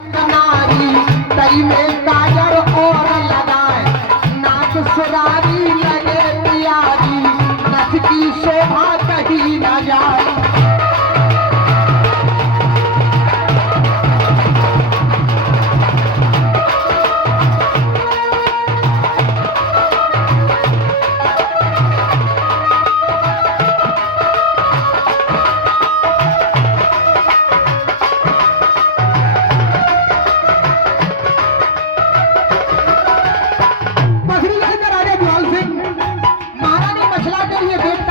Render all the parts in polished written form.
नारी तई में काजर और लगाए, नाक सुरारी लगे प्यारी, नथ की शोभा कहीं न जाए।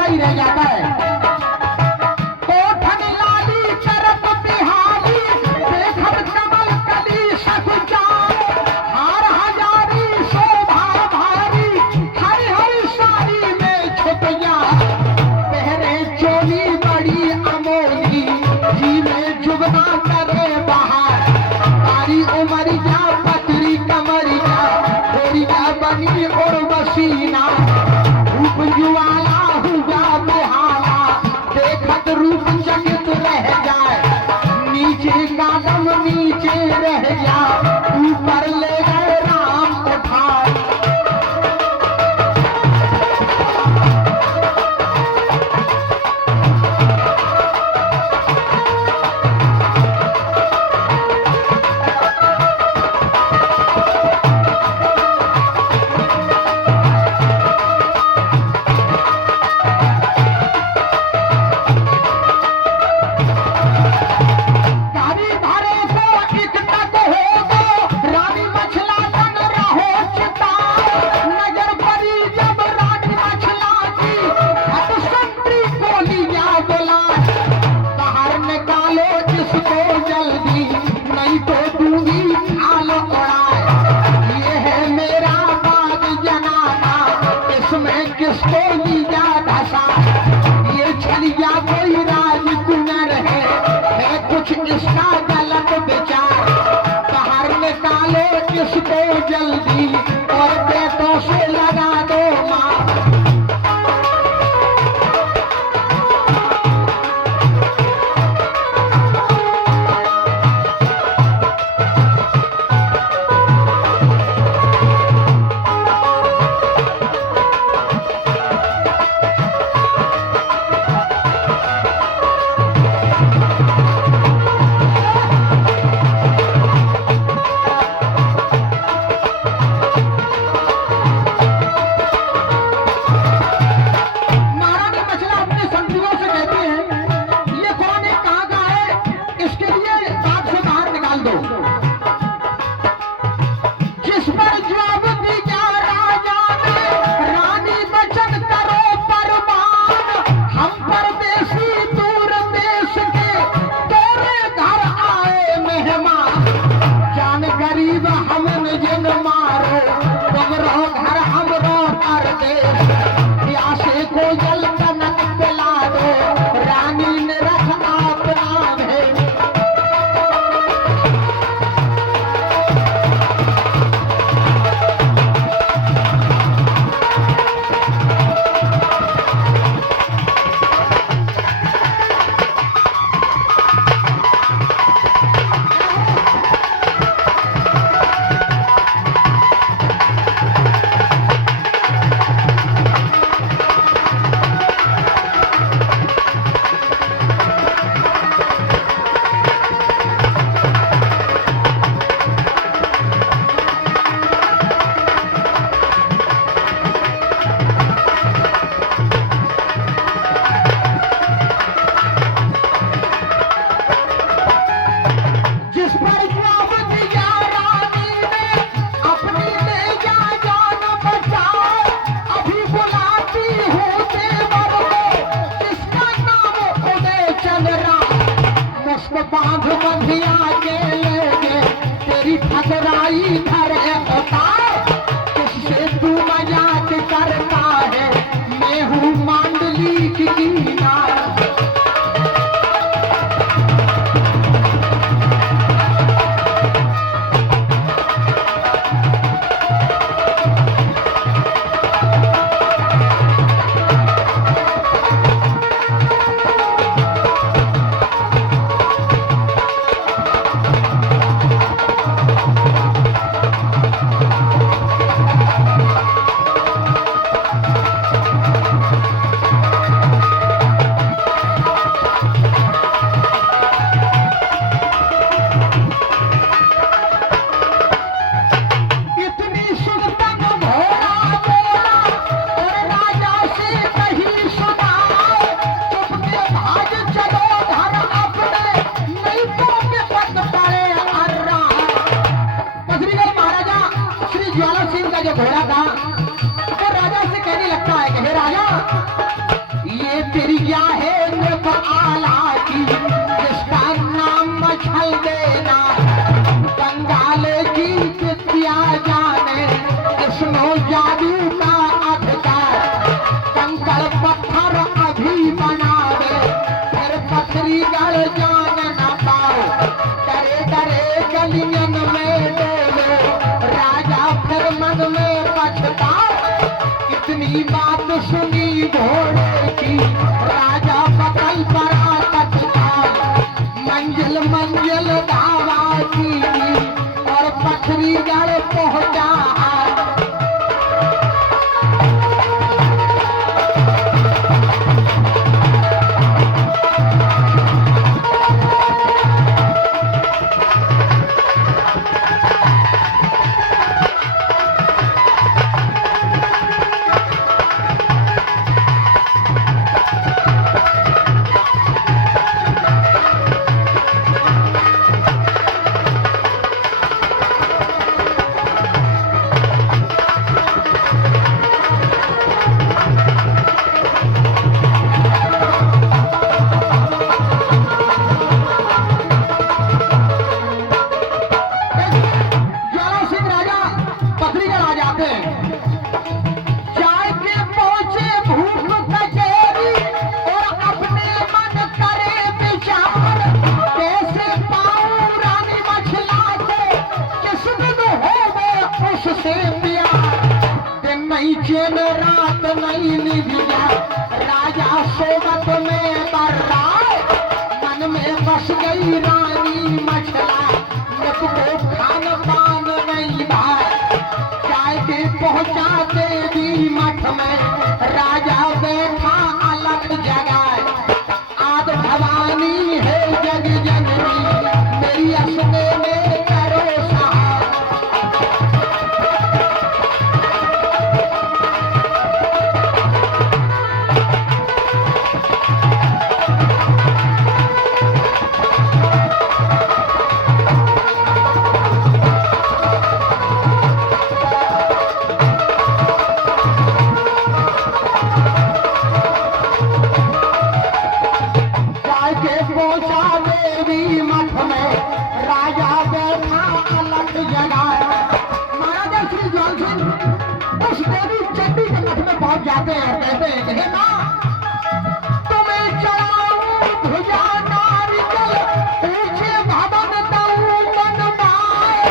रह जाता है ओठन लाली तरफ बिहारी, देखत कमल कली सकुचार, हार हजारी शोभा भारी, हरी हरी साड़ी में छुपिया, पहरे चोली बड़ी अमोली, जी में जुगना करे बहार, तारी उमरिया पतरी कमरिया, गोरिया बनी उर्वशीना, रूप ज्वाला देखत रूप चकित रह जाए, नीचे कदम नीचे रह जाए, ऊपर ले गए राम उठाए। किसको लीजा धसा, ये छलिया कोई राजकुमार है कुछ इसका गलत विचार, बाहर निकालो किसको जल्दी और पेटों से लगा दो मार। बांध बंधिया के लेके तेरी ठकराई घर उतार, किससे तू मजाक करता है, मैं हूँ मांडली की किनार। का जो घोड़ा था वो राजा से कहने लगता है कि हे राजा, ये तेरी क्या है नब आला की, जिसका नाम मछल देना, बंगाल की विद्या जाने, इसमें जादू का अधिकार, कंकड़ पत्थर अभी बनावे, फिर पथरी गढ़ जान न पाओ, डरे डरे गलियन में डोलो, राजा फिर मन में पछताओ, कितनी बात सुनी घोड़े की, राजा बकल पड़ा तत्काल, मंजिल मंजिल धावा की, और पथरी गढ़ पहुंचा। चैन रात नहीं निभिया, राजा सोबत में बर्राए, मन में बस गई रानी मछला, मुझको खान पान नहीं भाई, चाय के पहुंचा देवी मठ में, राजा बैठा अलग जगह, आद भवानी है जग जननी, मेरी असने में करो सहाय। जाते हैं कहते हैं कि हे मां, तुम्हें चढ़ाऊं भुजा नारियल, ऊंचे भवन दऊं बनवाए,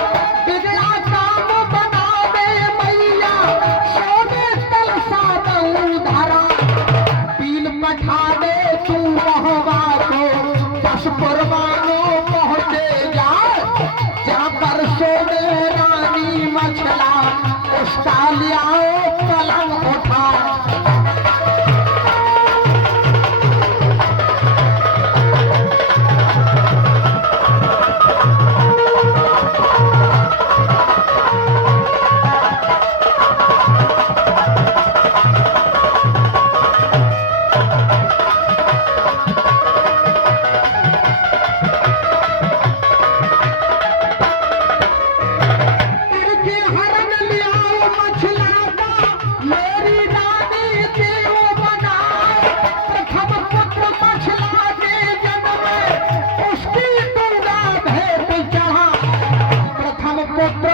बिगड़ा काम बनावे मैया, सोने तल सा दऊं धरा, पील पठा दे तू महवा को, 10 कुर्बानों पहुंचे जाए, जहां पर सोने रानी मछला, उसका लियाओ पलंग उठा।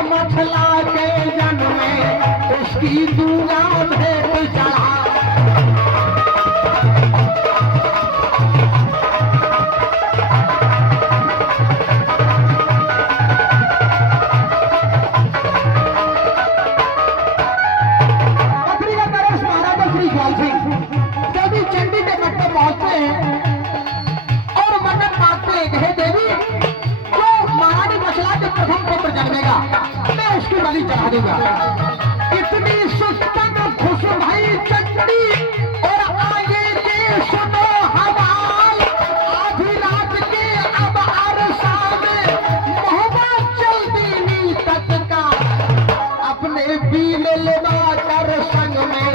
मछला के जन्म में उसकी दूंगा भेंट चढ़ा। पथरी का तरस महाराजा श्री ग्वाल सिंह जब भी चंडी के मठ पर पहुंचते हैं और मन्नत मांगते हैं कि हे देवी, जो महारानी मछला के प्रथम पुत्र जन्मेगा मैं उसकी बलि चढ़ा दूंगा। इतनी सुस्तन खुश भई चंडी और आगे के सुनो हवाल, आधी रात के अब अरसा में मोहब्बत चल दीनी तत्काल, अपने बीन लगा कर संग में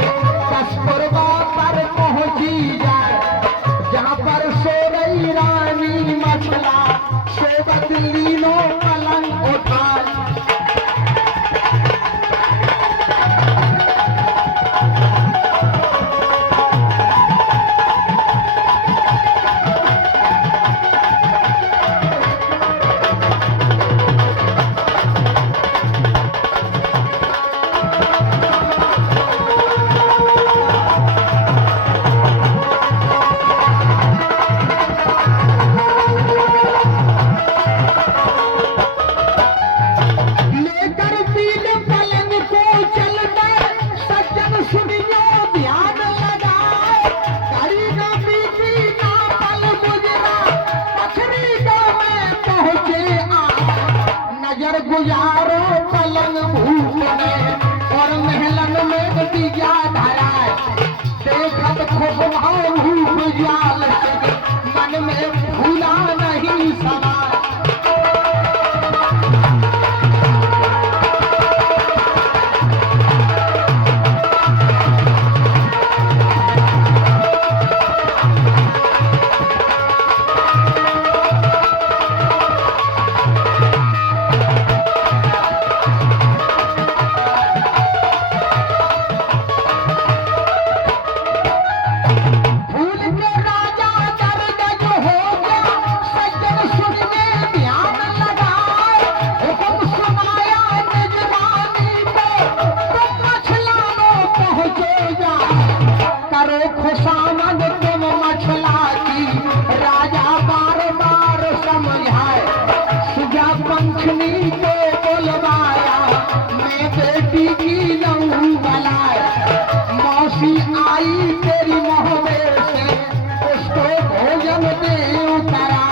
10 कुर्बा पर पहुंची जाए, जहां पर सो रही रानी मछला, सोबत लीनो पलंग उठाए। गुजारो पलंग भूख में और महलन में दिया धराए देखत खूब भूख जाल मन में भूला नहीं समा खुशामद तुम मछला की राजा बार बार समझाए सुजा पंखनी को बुलवाया मैं बेटी की लहू गलाए मौसी आई तेरी मोहबे से उसको भोजन दे उतरा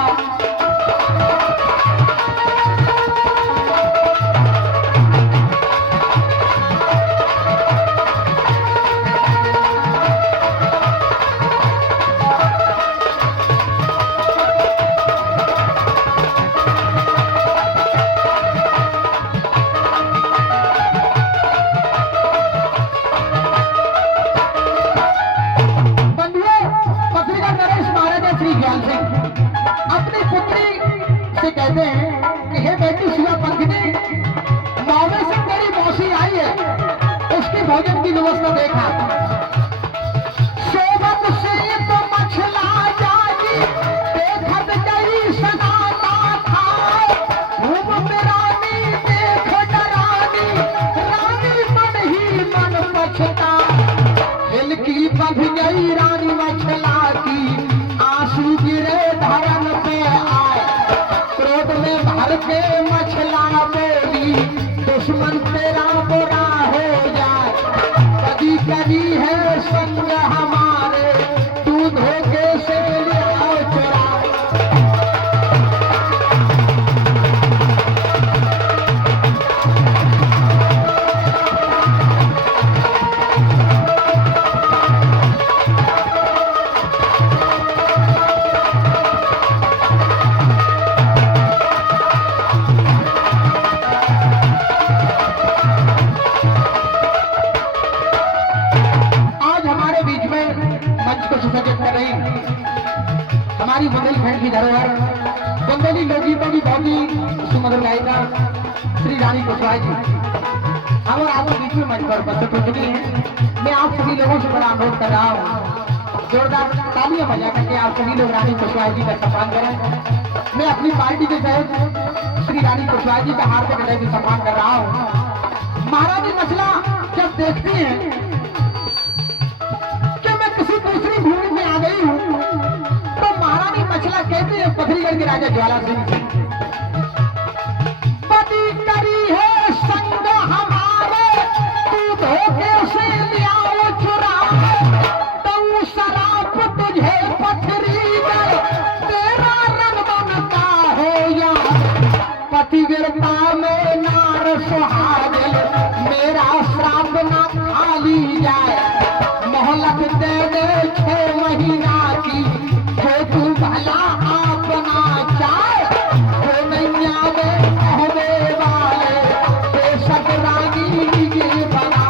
अपनी पुत्री से कहते हैं कि हे बेटी शिवा पंखनी मौवे से तेरी मौसी आई है उसके भोजन की व्यवस्था देखा सोबत से तो मछला जागी देखत गई सनाता था घूम रानी देख डरानी रानी मन ही मन पछता दिल की बंध गई रानी मछला की आंसू गिरे धरन पे आए क्रोध में भर के मछला बोली दुश्मन तेरा बुरा हो जाए कभी कभी है संग हमारे तू धोखे से ले आओ चुरा हमारी बुंदेलखंड की धरोहर बंगाली लोकगीतों की बहुत ही सुमधुर गायिका श्री रानी कुशवाहा जी और आपके बीच में मंच पर उपस्थित हो चुकी हैं। मैं आप सभी लोगों से बड़ा अनुरोध कर रहा हूँ जोरदार तालियां बजा करके आप सभी लोग रानी कुशवाहा जी का सम्मान करें। मैं अपनी पार्टी के तहत श्री रानी कुशवाहा जी का हार्दिक हृदय से सम्मान कर रहा हूँ। महारानी मछला जब देखती है कि मैं किसी दूसरी भूमि में आ गई हूँ तो महारानी मछला कहते हैं पथरीगढ़ के राजा ज्वाला सिंह से पति करी है संग हमारे तू धोखे से लियाओ चुरा तो शराब तुझे पथरीगढ़ तेरा रंग बनता हो या पतिव्रता में नार सुहागिल मेरा श्राप ना खाली जाए मोहलत दे दे 6 महीना की जो तू भला अपना चाहे वो नैया में कहने वाले बेशक रानी ये बना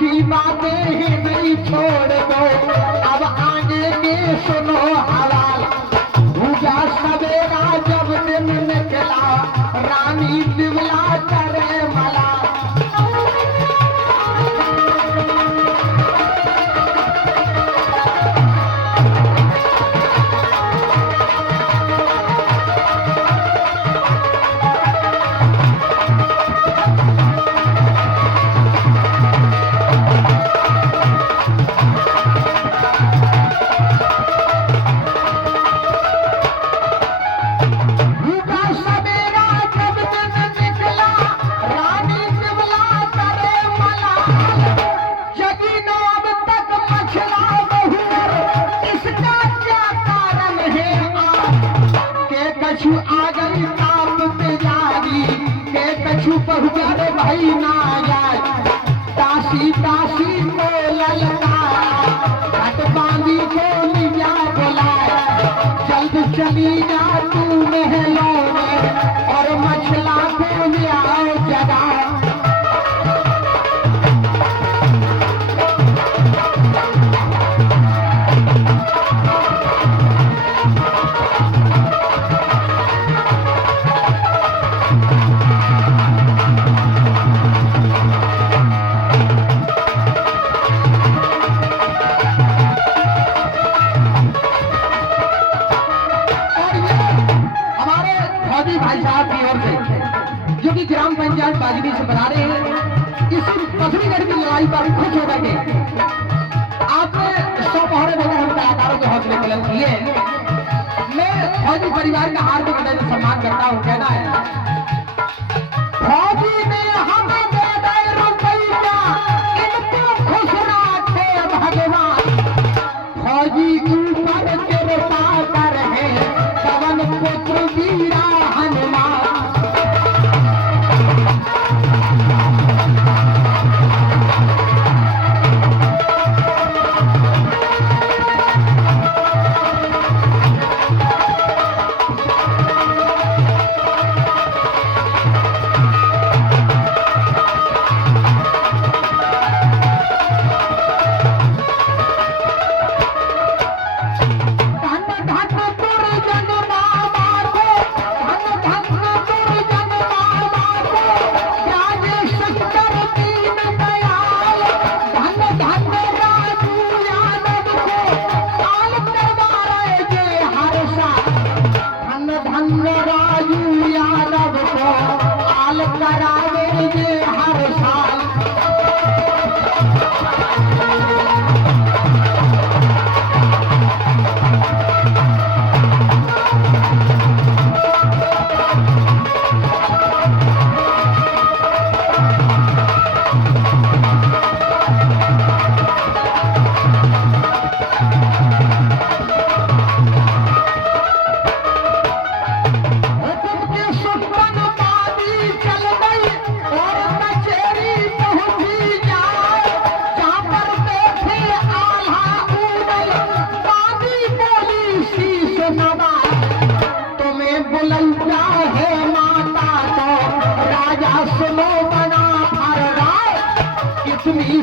की बातें ही नहीं छोड़ दो अब आगे के सुनो हवाल भूजा सवेरा जब दिन निकला रानी दिवला करे मला कछु आ गई ताप पे जागी के कछु पहुँचा भाई ना जाए तासी तासी को ललकारा घट बांधी को लिया बुलाए जल्द चली जा तू महलों में और मछला को ले आओ जगा भाई साहब की ओर से जो कि ग्राम पंचायत बाजरी से बता रहे हैं इस पथरीगढ़ की लड़ाई पर खुश होकर के आपने 100 पहरे देकर हम कलाकारों के हौसले बुलंद किए। मैं फौजी परिवार का हार्दिक बधाई सम्मान करता हूँ। कहना है फौजी ने हमें दे दे रुपया इनको खुश रखे भगवान फौजी ऊपर कृपा कर है पवन पुत्र वीरा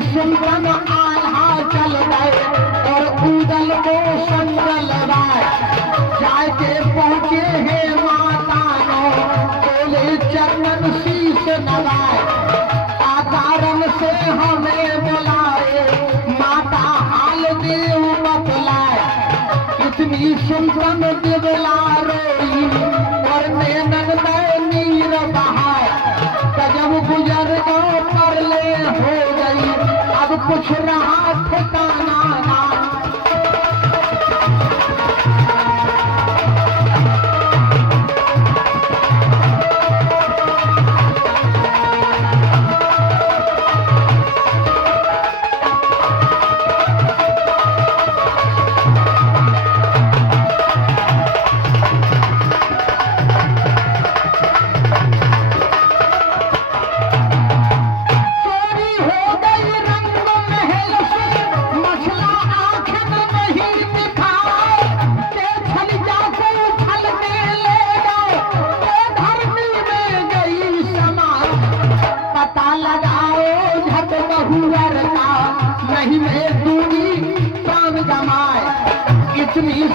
सुनकर आल्हा चल गए और उदल को संगल जाए के पहुंचे हैं माता नो बोले चरणन शीश नवाए आकारन से हमें बुलाए माता हाल देव बतलाए इतनी सुनकर दिवला रोई और नैनन में नीर बहाए जब गुजर गो पर ले हो गई अब कुछ रहा ठिकाना ना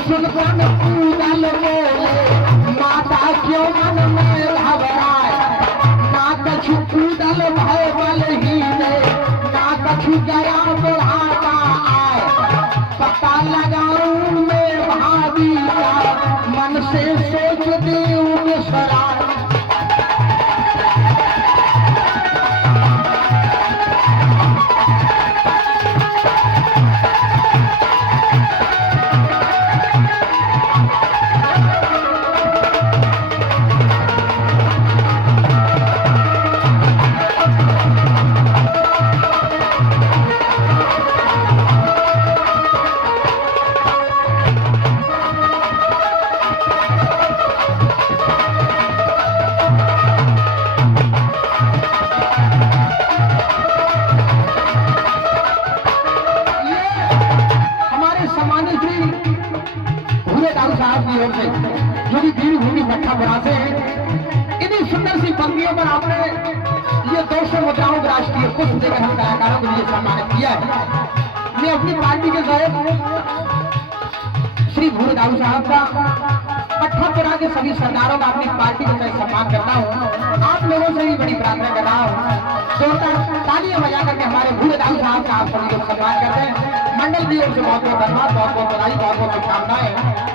सुनकर पूजल बोले माता क्यों मन में घबराए पर आपने ये 200 मुद्राओं को राष्ट्रीय पुष्प देकर हम कलाकारों को लिए सम्मानित किया है। मैं अपनी पार्टी के सहयोग श्री भूरदाऊ साहब का पट्ठापुरा के सभी सरदारों का अपनी पार्टी के तहत सम्मान करता हूँ। आप लोगों से भी बड़ी प्रार्थना कर रहा हूँ, जोरदार तालियां बजा करके हमारे भूरदाऊ साहब का आप सभी लोग सम्मान करते हैं। मंडल जी ओर से बहुत बहुत धन्यवाद, बहुत बहुत बधाई, बहुत बहुत शुभकामनाएं।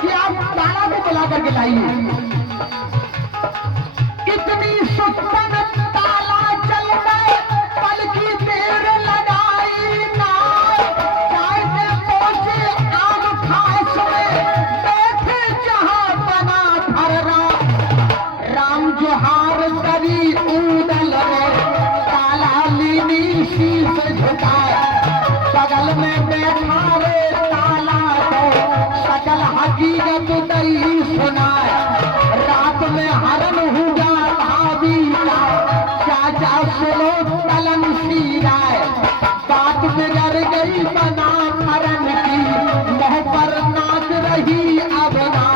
कि आप ताला को बुला करके लाइए। इतनी सुस्तन ताला चल गए, पल की देर लगाई ना, चाय पे पहुंचे आम खास में, बैठे जहां बना भररा, राम जोहार करी ऊदल में, ताला लीनी शीश झुकाए, बगल में बैठा रे ताला को सकल हकीकत नहीं सुनाए। रात में हरण हुआ भाभी का, चाचा सुनो कलम सीराए, बात बिगड़ गई बना हरण की, मुंह पर नाच रही अब ना।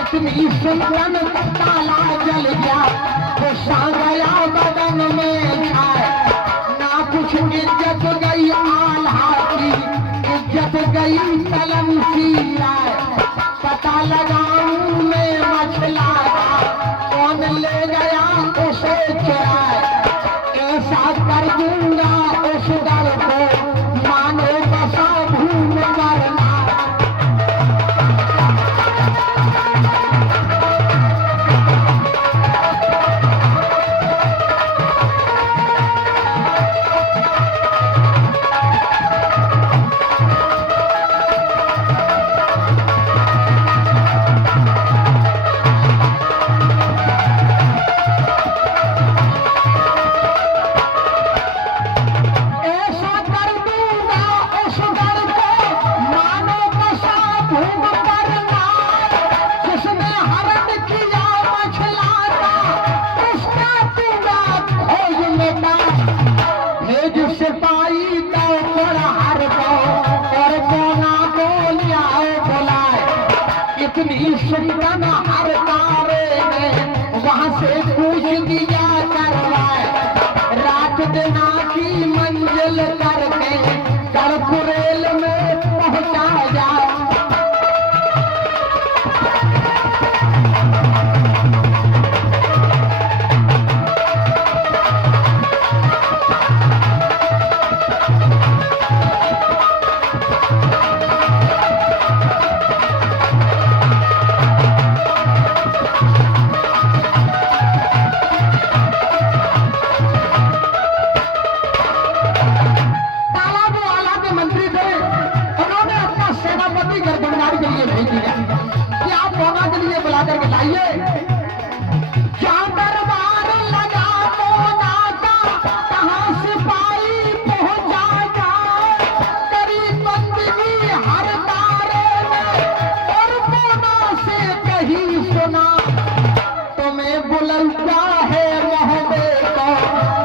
इतनी सुंदर ताला जल गया, गुस्सा गया बदन में छाए, ना कुछ इज्जत गई आल्हा की, इज्जत गई कलम सीराए। पता लगाऊं मैं मछला का, कौन ले गया उसे चुराए, ऐसा कर दूंगा उस दल को, मानो बसा भूम मरना। इतनी सुंदर हर तारे ने वहां से पूछ दिया करवाए, रात दिना की मंजिल करके करपुरेल में पहुंचा जा। आइए क्या दरबार लगा मोना का, कहाँ सिपाही पहुंचा जाए, तेरी बंदगी हर तारे में और मोना से कहीं सुना, तुम्हें बुलंदा है मोहबे को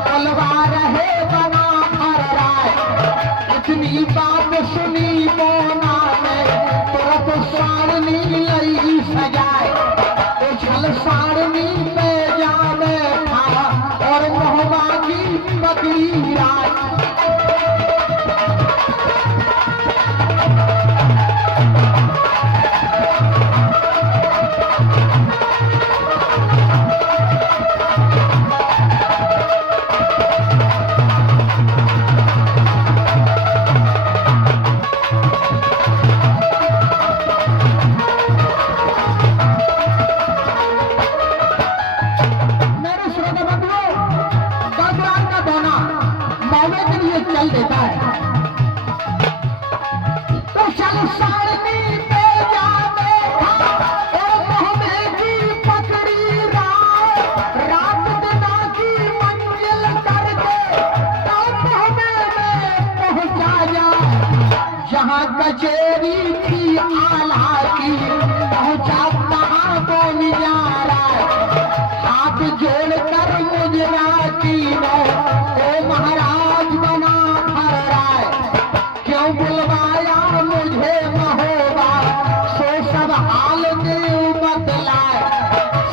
तलवार है बना हर राय। इतनी बात सुनी मोना ने तुरंत सारनी लई सजाए, उछल सारनी पे जा बैठा और मोहबा की बकरी राय। चल देता है तो चल सारनी पे जा बैठा और मोहबे की पकड़ी राय। रात दिना की मंजिल करके तो मोहबे में पहुंचा जा, जहां कचेरी थी आला की पहुंचा तहां को निजारा। हाथ जोड़कर मुजरा की ओ महाराज बना बुलवाया मुझे महोबा, सो सब हाल देव बतलाए।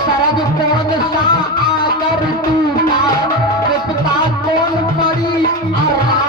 सरग कौन सा आकर टूटा, विपता कौन पड़ी अरा।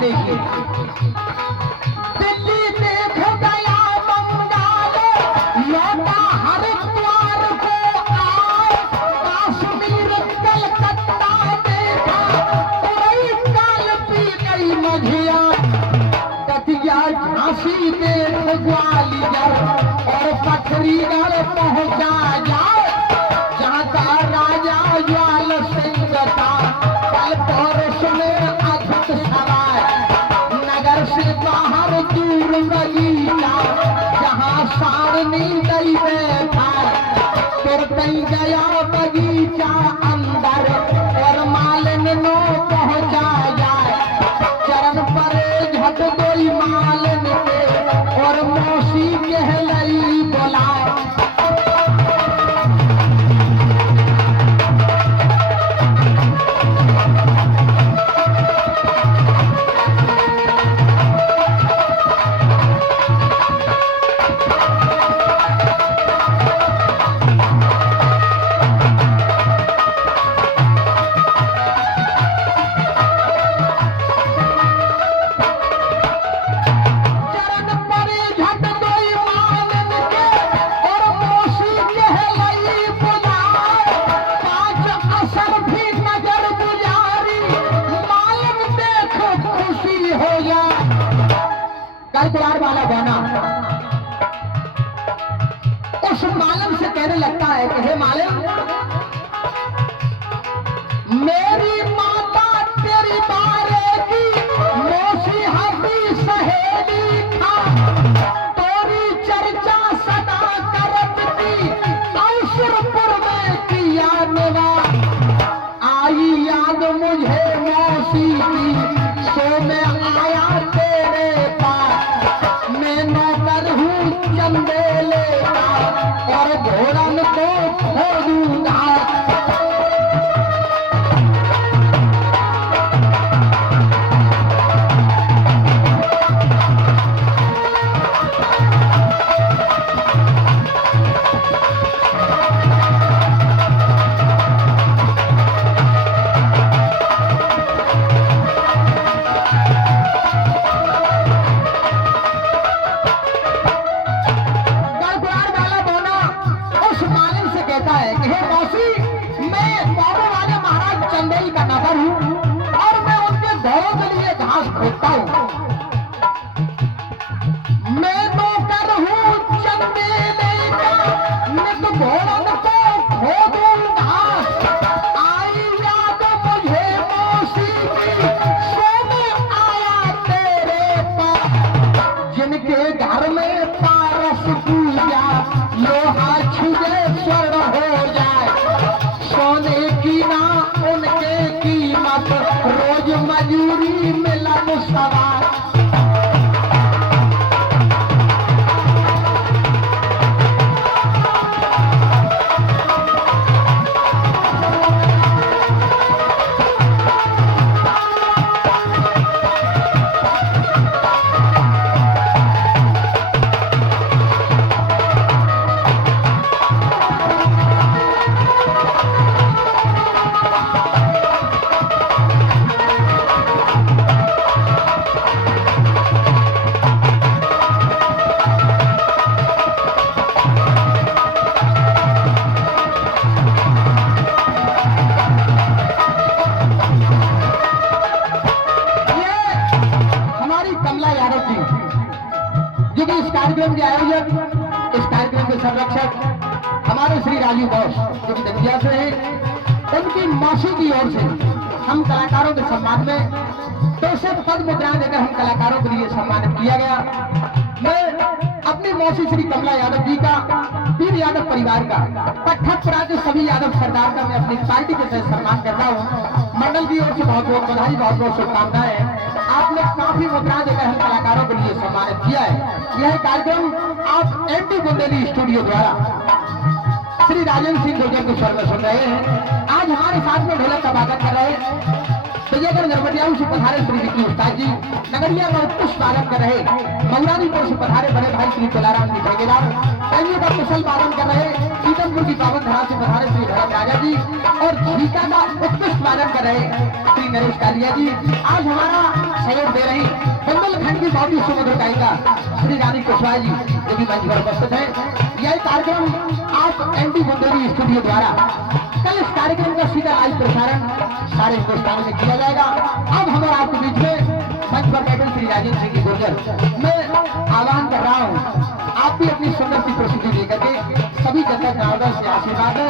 देखिए दिल्ली देख गया बंगाल लौटा हरिद्वार को आए, कश्मीर कलकत्ता देखा कोई बगीचा अंदर और मालन नो पहुंचा जाए चरण पर झट कोई मालन के और मौसी कहलई बोलाए प्यार वाला बना उस मालम से कहने लगता है कि हे मालम मेरी माता तेरी बारे की मौसी हबी सहेली था तेरी चर्चा सदा करत थी अवसरपुर में किया निवा आई याद मुझे मौसी की सो में आया तेरे पास मैं नौकर हूँ चंदेले का और घोड़न को खोदूंगा मजूरी मिला मुस्तफा कार्यक्रम के आयोजक इस कार्यक्रम के संरक्षक हमारे श्री राजू बॉस जो कि दतिया से हैं उनकी मौसी की ओर से हम कलाकारों के सम्मान में 62 पद मुद्राएं देकर हम कलाकारों के लिए सम्मानित किया गया। मैं अपनी मौसी श्री कमला यादव जी का तीन यादव परिवार का पट्ठकपुरा के सभी यादव सरदार का मैं अपनी पार्टी के तहत सम्मान कर रहा हूँ। मंडल की ओर से बहुत बहुत बधाई बहुत बहुत शुभकामनाएं। आपने काफी मुद्राएं देकर हम कलाकारों के लिए सम्मानित किया है। यह कार्यक्रम आप एमडी बुंदेली स्टूडियो द्वारा श्री राजेंद्र सिंह गुर्जर के स्वर में सुन रहे हैं। आज हमारे साथ में ढोलक का स्वागत कर रहे हैं विजयगढ़ नरबटियाऊ से पधारे श्री विकी उस्ताद जी, नगरिया का उत्कृष्ट स्वागत कर रहे मऊरानीपुर से पधारे बड़े भाई श्री तुलाराम जी ठेकेदार, कन्या का कुशल पालन कर रहे पीतमपुर की पावन धरा से पधारे श्री भरत राजा जी और झीका का उत्कृष्ट पालन कर रहे श्री नरेश कालिया जी। आज हमारा सहयोग दे रहे बुंदेलखंड की बहुत ही सुमधुर गायिका श्री रानी कुशवाहा जी जो कि मंच पर उपस्थित है। यह कार्यक्रम आप एमडी बुंदेली स्टूडियो द्वारा कल इस कार्यक्रम का सीधा लाइव प्रसारण सारे हिंदुस्तान में किया जाएगा। अब हमारे आपके बीच में मंच पर बैठे श्री राजेंद्र सिंह गुर्जर मैं आह्वान कर रहा हूँ, आप भी अपनी सुंदर सी प्रस्तुति लेकर के सभी जनता जनार्दन से आशीर्वाद है।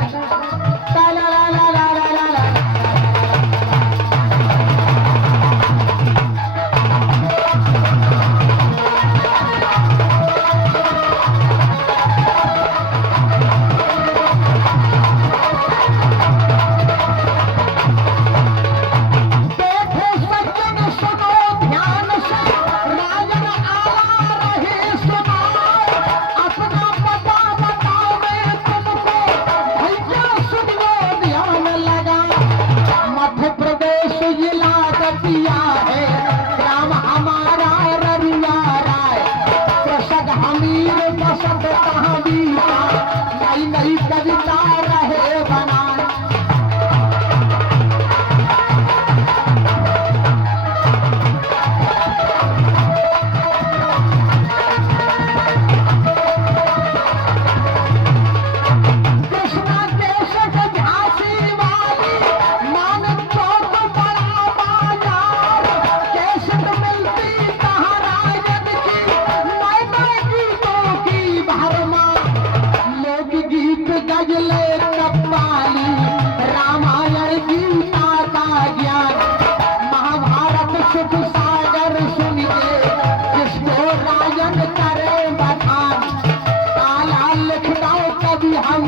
भी हम